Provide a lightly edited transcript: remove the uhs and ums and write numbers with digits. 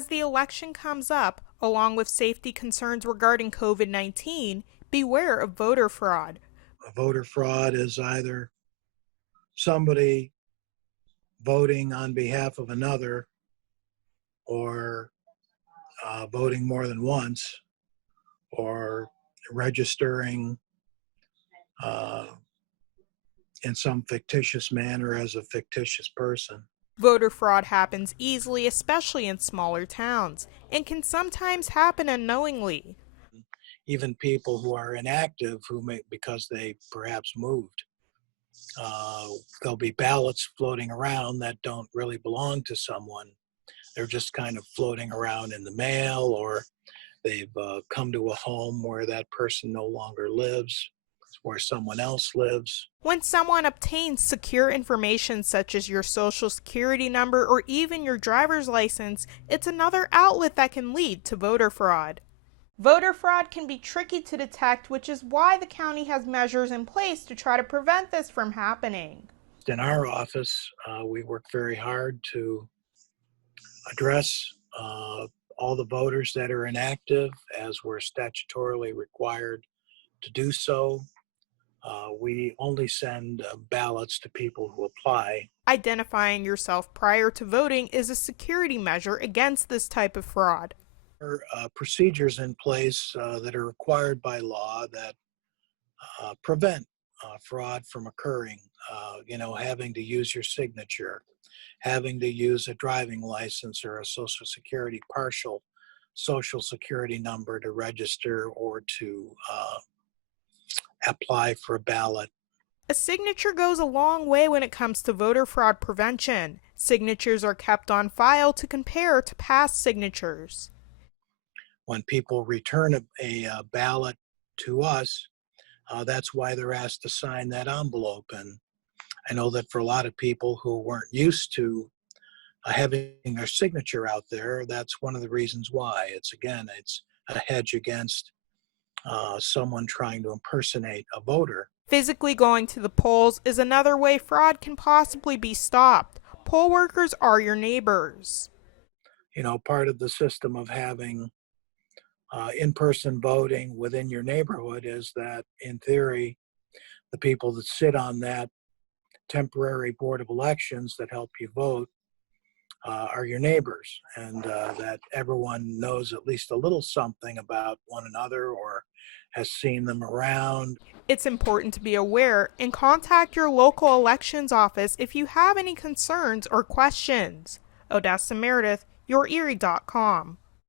as the election comes up, along with safety concerns regarding COVID-19, beware of voter fraud. Voter fraud is either somebody voting on behalf of another or voting more than once or registering uh, in some fictitious manner as a fictitious person. Voter fraud happens easily, especially in smaller towns, and can sometimes happen unknowingly. Even people who are inactive, who may, because they perhaps moved, uh, there'll be ballots floating around that don't really belong to someone. They're just kind of floating around in the mail, or they've come to a home where that person no longer lives, where someone else lives. When someone obtains secure information such as your social security number or even your driver's license, it's another outlet that can lead to voter fraud. Voter fraud can be tricky to detect, which is why the county has measures in place to try to prevent this from happening. In our office, we work very hard to address all the voters that are inactive as we're statutorily required to do so. We only send ballots to people who apply. Identifying yourself prior to voting is a security measure against this type of fraud. There are procedures in place that are required by law that prevent fraud from occurring. Having to use your signature, having to use a driving license or a social security partial social security number to register or to apply for a ballot. A signature goes a long way when it comes to voter fraud prevention. Signatures are kept on file to compare to past signatures. When people return a ballot to us, that's why they're asked to sign that envelope. And I know that for a lot of people who weren't used to having their signature out there, that's one of the reasons why. It's a hedge against someone trying to impersonate a voter. Physically going to the polls is another way fraud can possibly be stopped. Poll workers are your neighbors. Part of the system of having in-person voting within your neighborhood is that, in theory, the people that sit on that temporary board of elections that help you vote are your neighbors, and that everyone knows at least a little something about one another or has seen them around. It's important to be aware and contact your local elections office if you have any concerns or questions. Odessa Meredith, YourErie.com.